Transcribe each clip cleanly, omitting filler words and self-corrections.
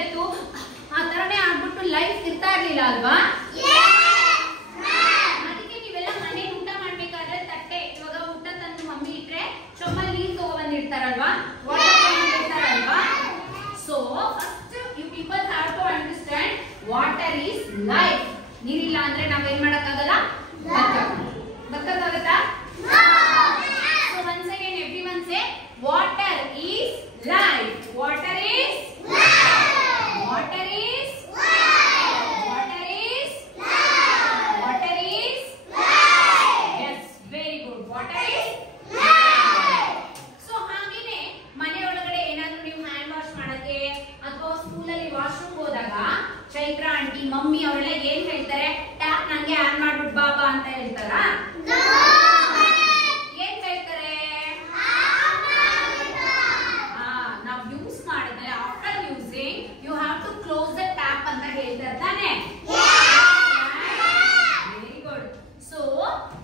ಇತ್ತು ಆ ತರನೇ ಆಗ್ಬಿಟ್ಟು ಲೈಫ್ ಇರ್ತಾ ಇರ್ಲಿಲ್ಲ ಅಲ್ವಾ? ಅದಕ್ಕೆ ನೀವೆಲ್ಲ ಮನೆ ಊಟ ಮಾಡ್ಬೇಕಾದ್ರೆ ತಟ್ಟೆ ಇವಾಗ ಊಟ ತಂದು ಮಮ್ಮಿ ಇಟ್ರೆ ಚೊಮ್ಮಲ್ಲಿ ನೀರು ತಗೊಂಡ್ಬಂದಿರ್ತಾರಲ್ವಾ, ವಾಟರ್ ತಗೊಂಡಿರ್ತಾರಲ್ವಾ. So first you people have to understand water is life. ನೀರಿಲ್ಲ ಅಂದ್ರೆ ನಾವೇನ್ ಮಾಡಕ್ಕಾಗಲ್ಲ, ಬದುಕಕ್ಕಾಗತ್ತಾ? So once again everyone say water is life. Water is life. Water is life. Water is life. Water is life. Yes, very good. Water is life. So ಹಾಗೇನೆ ಮನೆ ಒಳಗಡೆ ಏನಾದರೂ ನೀವು hand wash ಮಾಡಕ್ಕೆ ಅಥವಾ ಸ್ಕೂಲ್ ಅಲ್ಲಿ ವಾಶ್ರೂಮ್ ಹೋದಾಗ Chaitra aunty mummy ಅವರೆಲ್ಲ ಏನ್ ಹೇಳ್ತಾರೆ, ಟ್ಯಾಪ್ ನಂಗೆ ಆನ್ ಮಾಡ್ಬಿಟ್ಟು ಬಾಬಾ ಅಂತ ಹೇಳ್ತಾರಾ? ಏನ್ ಹೇಳ್ತಾರೆ? ನಾವು ಯೂಸ್ ಮಾಡಿದ್ರೆ after using you have to close the tap ಅಂತ ಹೇಳ್ತಾರೆ ತಾನೆ? Very good. So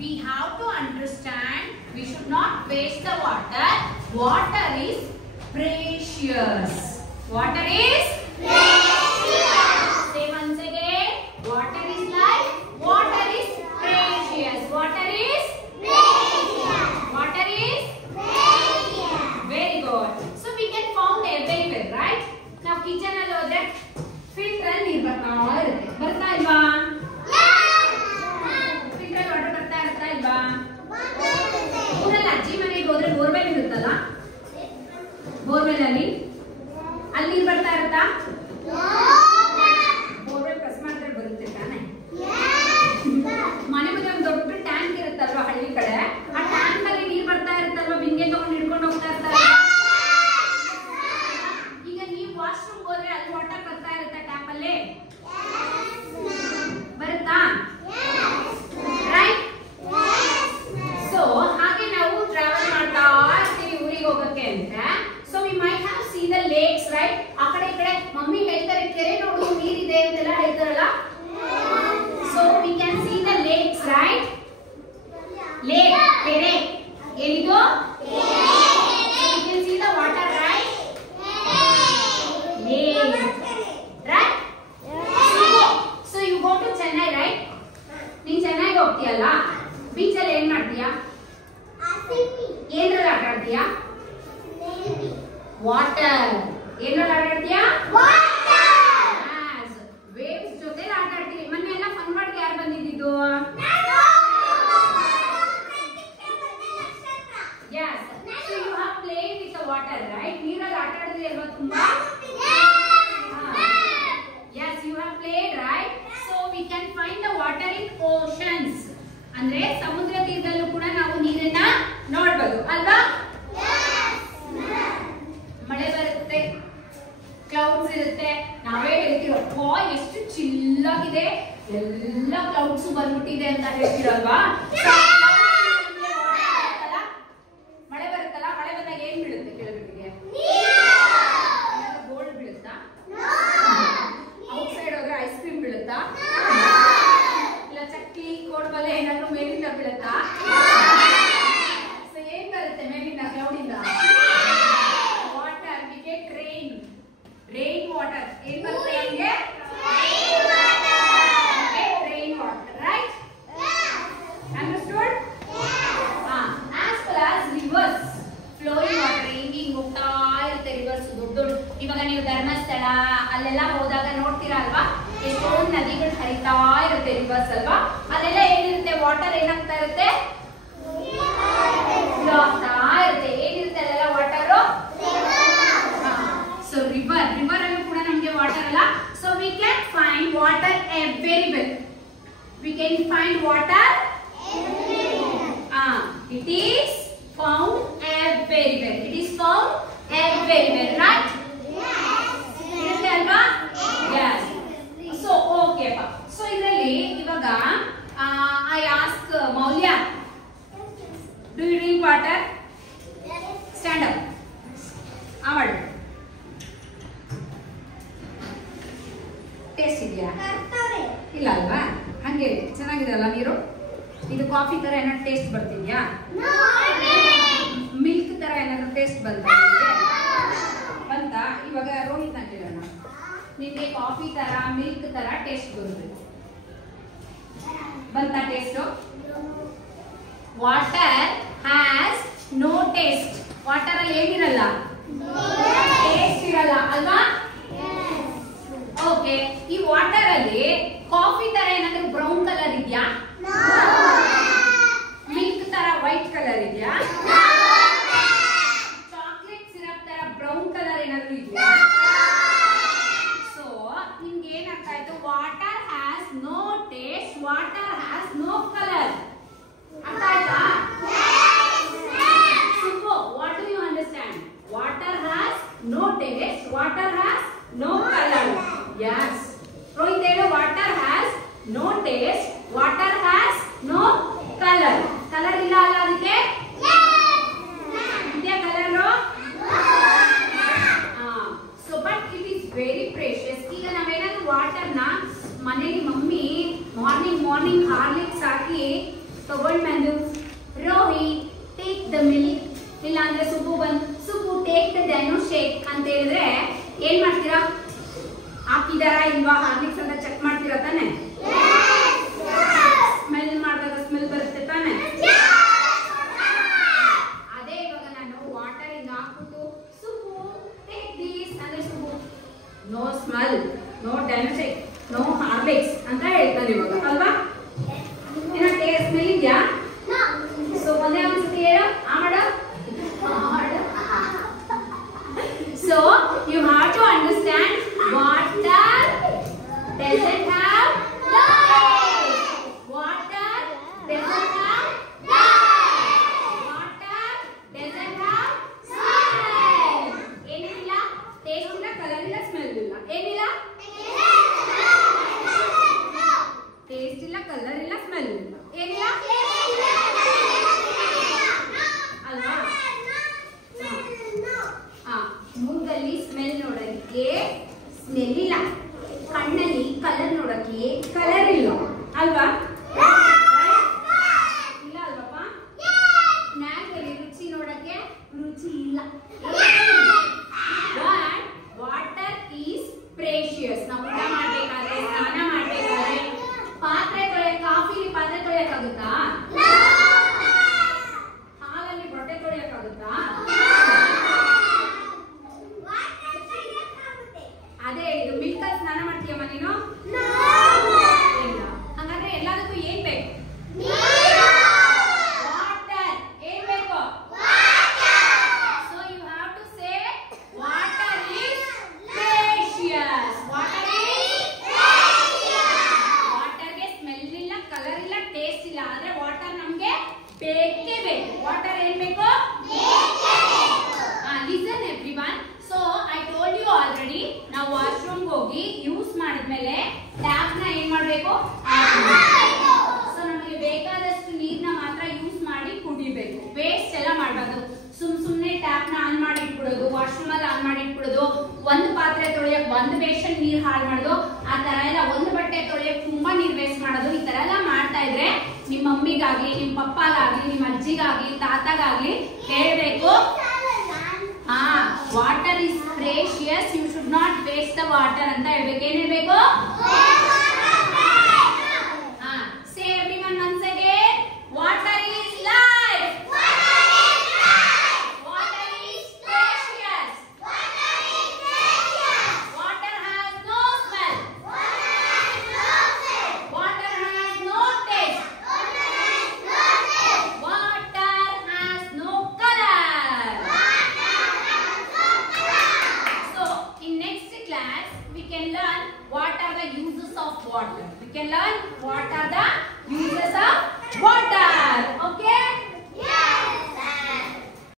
we have to understand we should not waste the water. Water is precious. Water is say once again, water is life. Water is precious. Water is precious. Water is precious. Very good. So we can found everywhere, right? Now kitchen alli hode filter alli ನೀರು ಬರ್ತಾ ಇರುತ್ತೆ, ಬರ್ತಾ ಇಲ್ವಾ? filter water ಬರ್ತಾ ಇರುತ್ತಾ ಇಲ್ವಾ? ಊರಲ್ಲಿ ಅಜ್ಜಿ ಮನೆಗೆ ಹೋದ್ರೆ ಬೋರ್ವೆಲ್ ಇರುತ್ತಲ್ಲ, ಬೋರ್ವೆಲ್ ಅಲ್ಲಿ ನೀರು ಬರ್ತಾ ಇರುತ್ತಾ? ಮನೆ ಮುಂದೆ ಒಂದು ದೊಡ್ಡ ಟ್ಯಾಂಕ್ ಇರುತ್ತಲ್ವಾ ಹಳ್ಳಿ ಕಡೆ, ಆ ಟ್ಯಾಂಕ್ ಅಲ್ಲಿ ನೀರ್ ಬರ್ತಾ ಇರುತ್ತಲ್ವಾ, ಬಿಂಗೆ ತಗೊಂಡು ಹಿಡ್ಕೊಂಡು ಹೋಗ್ತಾ ಇರ್ತಾರೆ. ಈಗ ನೀವು ವಾಶ್ರೂಮ್ ಹೋದ್ರೆ ಅಲ್ಲಿ ವಾಟರ್ ಬರ್ತಾ ಇರುತ್ತೆ ಟ್ಯಾಪ್ ಅಲ್ಲಿ, ಬರುತ್ತಾ? ರೈಟ್. ಸೊ ಹಾಗೆ ನಾವು ಟ್ರಾವೆಲ್ ಮಾಡ್ತಾ ಇರ್ತೀವಿ ಊರಿಗೆ ಹೋಗಕ್ಕೆ ಅಂತ. So we might have see the lakes, right? ಆ ಕಡೆ ಈ ಕಡೆ ಮಮ್ಮಿ ಹೇಳ್ತಾರೆ ಕೆರೆ ನೋಡು ನೀರಿದೆ ಅಂತೆಲ್ಲ ಹೇಳ್ತಾರಲ್ಲ. So we can see the lakes, right? Lake, kere. Enidu? So we can see the water, right? Lake. Right? So you go to Chennai, right? ನೀನ್ ಚೆನ್ನೈಗೆ ಹೋಗ್ತೀಯಲ್ಲ, ಬೀಚ್ ಅಲ್ಲಿ ಏನ್ ಮಾಡ್ತೀಯಾ? ಏನ್ರಲ್ಲಿ ಆಟ ಆಡ್ತೀಯಾ? ವಾಟರ್. ಏನ್ರಲ್ಲಿ ಆಟ ಆಡ್ತೀಯಾ? ವೇವ್ಸ್ ಜೊತೆ ಆಟ ಆಡ್ತೀವಿ. ಮೊನ್ನೆ ಎಲ್ಲ ಫನ್ ಮಾಡ್ಗೆ ಯಾರು ಬಂದಿದ್ದು? Yes. So you have played with the water, right? ನೀರಲ್ಲಿ ಆಟ ಆಡಿದ್ರಿ ಅಲ್ವಾ ತುಂಬಾ? Yes, you have played, right? So we can find the water in oceans. ಅಂದ್ರೆ ಸಮುದ್ರ ತೀರದಲ್ಲೂ ಕೂಡ ನಾವು ನೀರನ್ನ ನೋಡಬಹುದು ಅಲ್ವಾ? ಮಳೆ ಬರುತ್ತೆ, ಕ್ಲೌಡ್ಸ್ ಇರುತ್ತೆ, ನಾವೇ ಹೇಳ್ತೀರಪ್ಪ ಎಷ್ಟು ಚಿಲ್ಲಾಗಿದೆ, ಎಲ್ಲ ಕ್ಲೌಡ್ಸ್ ಬಂದ್ಬಿಟ್ಟಿದೆ ಅಂತ ಹೇಳ್ತೀರಲ್ವಾ? ಮಳೆ ಬರುತ್ತಲ್ಲ, ಮಳೆ ಬಂದಾಗ ಏನ್ ಬೀಳುತ್ತೆ ಕೆಳಗಡೆಗೆ? ಗೋಲ್ಡ್ ಬೀಳುತ್ತಾ? ಔಟ್ ಸೈಡ್ ಹೋದ್ರೆ ಐಸ್ ಕ್ರೀಮ್ ಬೀಳುತ್ತಾ? ಇಲ್ಲ ಚಕ್ಕಿ ಕೋಡ್ಬಲೆ ಏನಾದ್ರು ಮೇಲಿಂದ ಬೀಳುತ್ತಾ? ಸೊ ಏನ್ ಬರುತ್ತೆ ಮೇಲಿಂದ ಕ್ಲೌಡಿಂದ? Water. We get rain. Rain water. ಏನ್ ಬರುತ್ತೆ ನಮಗೆ? Rain water, right? Understood? As well as rivers, flowing water. ಹಿಂಗಿಂಗ್ ಹೋಗ್ತಾ ಇರುತ್ತೆ ರಿವರ್ಸ್ ದೊಡ್ಡ ದೊಡ್ಡ. ಇವಾಗ ನೀವು ಧರ್ಮಸ್ಥಳ ಅಲ್ಲೆಲ್ಲ ಹೋದಾಗ ನೋಡ್ತೀರಾ ಅಲ್ವಾ, ಎಷ್ಟೊಂದು ನದಿಗಳು ಹರಿತಾ ಇರುತ್ತೆ ರಿವರ್ಸ್ ಅಲ್ವಾ? ಅಲ್ಲೆಲ್ಲ ಏನಿರುತ್ತೆ, ವಾಟರ್ ಏನಾಗ್ತಾ ಇರುತ್ತೆ? ಫ್ಲೋ ಆಗ್ತಾ ಇರುತ್ತೆ. ಏನಿರುತ್ತೆ ಅಲ್ಲೆಲ್ಲ water? So river allu kuda namge water alla. So we can find water everywhere. We can find water everywhere. It is found everywhere. It is found everywhere, right? Yes. Irutte alva? Yes. So okay pa. So idralli ivaga I ask Maulya, do you drink water? Stand up. Avadu. Taste ಇದೆಯಾ? ಇಲ್ಲ ಅಲ್ವಾ? ಹಂಗೆ ಚೆನ್ನಾಗಿದೆ ಅಲ್ಲ ನೀರು? ಇದು coffee ತರ ಏನಾದ್ರು ಟೇಸ್ಟ್ ಬರ್ತಿದ್ಯಾ? ಮಿಲ್ಕ್ ತರ ಏನಾದ್ರು ಟೇಸ್ಟ್ ಬಂತಾ? ಇವಾಗ ರೋಹಿತ್ ಅಂತ ಹೇಳೋಣ. ನಿಮಗೆ ಕಾಫಿ ತರ ಮಿಲ್ಕ್ ತರ ಟೇಸ್ಟ್ ಬರುತ್ತೆ. ಬಂತಾ taste? Water has no taste. Water ಅಲ್ಲಿ ಏನಿರಲ್ಲ, ಟೇಸ್ಟ್ ಇರಲ್ಲ ಅಲ್ವಾ? ಓಕೆ, ಈ ವಾಟರ್ ಅಲ್ಲಿ ಕಾಫಿ ತರ ಏನಾದ್ರೂ ಬ್ರೌನ್ ಕಲರ್ ಇದೆಯಾ? ಮಿಲ್ಕ್ ತರ ವೈಟ್ ಕಲರ್ ಇದೆಯಾ? ಚಾಕ್ಲೇಟ್ ಸಿರಪ್ ತರ ಬ್ರೌನ್ ಕಲರ್ ಏನಾದ್ರೂ ಇದೆಯಾ? ಸೊ ನಿಮ್ಗೆ ಏನಾಗ್ತಾ ಇತ್ತು? Water has no taste, water has no colour. ಅರ್ಥ ಆಯ್ತಾ? So what do you understand? Water has no taste, water has no color. Yes. Rohit ಹೇಳು, water has no taste, water has no color. Color ಇಲ್ಲ ಅಲ್ಲ ಅದಕ್ಕೆ? ಇದೆಯಾ colour? So but it is very precious. ಈಗ ನಾವೇನಾದ್ರೂ water ನ ಮನೆಯಲ್ಲಿ mummy morning Horlicks ಹಾಕಿ ತಗೊಂಡ್ ಬಂದು ರೋಹಿತ್ ಟೇಕ್ ದ ಮಿಲ್ಕ್, ಇಲ್ಲ ಅಂದ್ರೆ ಸುಬ್ಬು ಟೇಕ್ ದ ಡೆನೋ ಶೇಕ್ ಅಂತ ಹೇಳಿದ್ರೆ ಏನ್ ಮಾಡ್ತೀರಾ? ಹಾಕಿದಾರಾ ಇಲ್ವಾ ಹಾರ್ಲಿಕ್ಸ್ ಅಂತ ಚೆಕ್ ಮಾಡ್ತೀರಾ ತಾನೆ? ಸ್ಮೆಲ್ ಮಾಡಿದಾಗ ಸ್ಮೆಲ್ ಬರುತ್ತೆ ತಾನೆ? ಅದೇ ಇವಾಗ ನಾನು ವಾಟರ್ ಇಂದ ಹಾಕ್ಬಿಟ್ಟು ಸುಬ್ಬು ಟೇಕ್ ದಿಸ್ ಅಂದ್ರೆ ಸುಬ್ಬು ನೋ ಸ್ಮೆಲ್, ನೋ ಡೆನೋ ಶೇಕ್, ನೋ ಹಾರ್ಲಿಕ್ಸ್ ಅಂತ ಹೇಳ್ತಾನೆ ಇವಾಗ ಅಲ್ವಾ? ಏನೋ ಟೇಸ್ಟ್ ಸ್ಮೆಲ್ ಇದೆಯಾ? ಸೊ ಒಂದೇ ಒಂದ್ಸತಿ ಹೇಳು, ಮಾಡು. So you have to understand water doesn't have taste. Water doesn't have taste. Water doesn't have smell. ಏನಿಲ್ಲ, ಟೇಸ್ಟ್ ಇಲ್ಲ, ಕಲರ್ ಇಲ್ಲ, ಸ್ಮೆಲ್ ಇಲ್ಲ. ಏನಿಲ್ಲ, ಟೇಸ್ಟ್ ಇಲ್ಲ, ಕಲರ್ ಇಲ್ಲ, ಸ್ಮೆಲ್ ಇಲ್ಲ. ಏನಿಲ್ಲ ಅಲ್ವಾ? ಮೂಗಲ್ಲಿ ಸ್ಮೆಲ್ ನೋಡೋದಕ್ಕೆ ಸ್ಮೆಲ್ ಇಲ್ಲ, ಕಣ್ಣಲ್ಲಿ ಕಲರ್ ನೋಡಕ್ಕೆ ಕಲರ್ ಇಲ್ಲ ಅಲ್ವಾ? ಇಲ್ಲ ಅಲ್ವಪ್ಪ? ನಾಲ್ಕಲ್ಲಿ ರುಚಿ ನೋಡಕ್ಕೆ ರುಚಿ ಇಲ್ಲ. Water is precious. ನಾವು ಊಟ ಮಾಡ್ಬೇಕಾದ್ರೆ, ಸ್ನಾನ ಮಾಡ್ಬೇಕಾದ್ರೆ, ಪಾತ್ರೆ ತೊಳೆಯಕ್ಕೆ, ಕಾಫಿಲಿ ಪಾತ್ರೆ ತೊಳೆಯಕ್ಕಾಗುತ್ತಾ? ಹಾಲಲ್ಲಿ ಬಟ್ಟೆ ತೊಳೆಯಕ್ಕಾಗುತ್ತಾ? ಅದೇ ಇದು ಮಿಲ್ಕ್ ಅಲ್ಲಿ ಸ್ನಾನ ಮಾಡ್ತೀಯಮ್ಮ ನೀನು? ಇಲ್ಲ. ಹಾಗಾದ್ರೆ ಎಲ್ಲದಕ್ಕೂ ಏನ್ ಬೇಕು? ವಾಟರ್. ಏನ್ ಬೇಕು? So you have to say water is precious. Water is precious. ವಾಟರ್ಗೆ ಸ್ಮೆಲ್ ಇಲ್ಲ, ಕಲರ್ ಇಲ್ಲ, ಟೇಸ್ಟ್ ಇಲ್ಲ, ಆದ್ರೆ ವಾಟರ್ ನಮ್ಗೆ ಬೇಕೇ ಬೇಕು. ವಾಟರ್ ಏನ್ ಬೇಕು? Listen everyone. So I told you already, ನಾವು ವಾಶ್ರೂಮ್ ಹೋಗಿ ಯೂಸ್ ಮಾಡಿದ್ಮೇಲೆ ಟ್ಯಾಪ್ ನ ಏನ್ ಮಾಡ್ಬೇಕು? ಸೊ ನಮಗೆ ಬೇಕಾದಷ್ಟು ನೀರ್ನ ಮಾತ್ರ ಯೂಸ್ ಮಾಡಿ ಕುಡಿಬೇಕು. ವೇಸ್ಟ್ ಎಲ್ಲ ಮಾಡಬಾರ್ದು. ಸುಮ್ನೆ ಟ್ಯಾಪ್ ನ ಆನ್ ಮಾಡಿ ಇಟ್ಬಿಡೋದು, ವಾಶ್ರೂಮ್ ಅಲ್ಲಿ ಆನ್ ಮಾಡಿ ಇಟ್ಬಿಡೋದು, ಒಂದು ಪಾತ್ರೆ ತೊಳೆಯಕ್ ಒಂದು ಬೇಷನ್ ನೀರ್ ಹಾಳು ಮಾಡೋದು, ಆ ತರ ಎಲ್ಲ ಒಂದು ಬಟ್ಟೆ ತೊಳೆಯಕ್ ತುಂಬಾ ನೀರ್ ವೇಸ್ಟ್ ಮಾಡೋದು, ಈ ತರ ಎಲ್ಲ ಮಾಡ್ತಾ ಇದ್ರೆ ನಿಮ್ ಮಮ್ಮಿಗಾಗ್ಲಿ, ನಿಮ್ ಪಪ್ಪಾಗಾಗ್ಲಿ, ನಿಮ್ ಅಜ್ಜಿಗಾಗ್ಲಿ, ತಾತಗಾಗ್ಲಿ ಹೇಳ್ಬೇಕು, water is precious, you should not waste the water ಅಂತ ಹೇಳ್ಬೇಕು. ಏನ್ ಹೇಳ್ಬೇಕು? Say everyone once again, water is life. Water is precious. Water has no smell. Water has no taste. Water has no colour. So in next class we can learn what are the uses of water. We can learn what are the uses of water.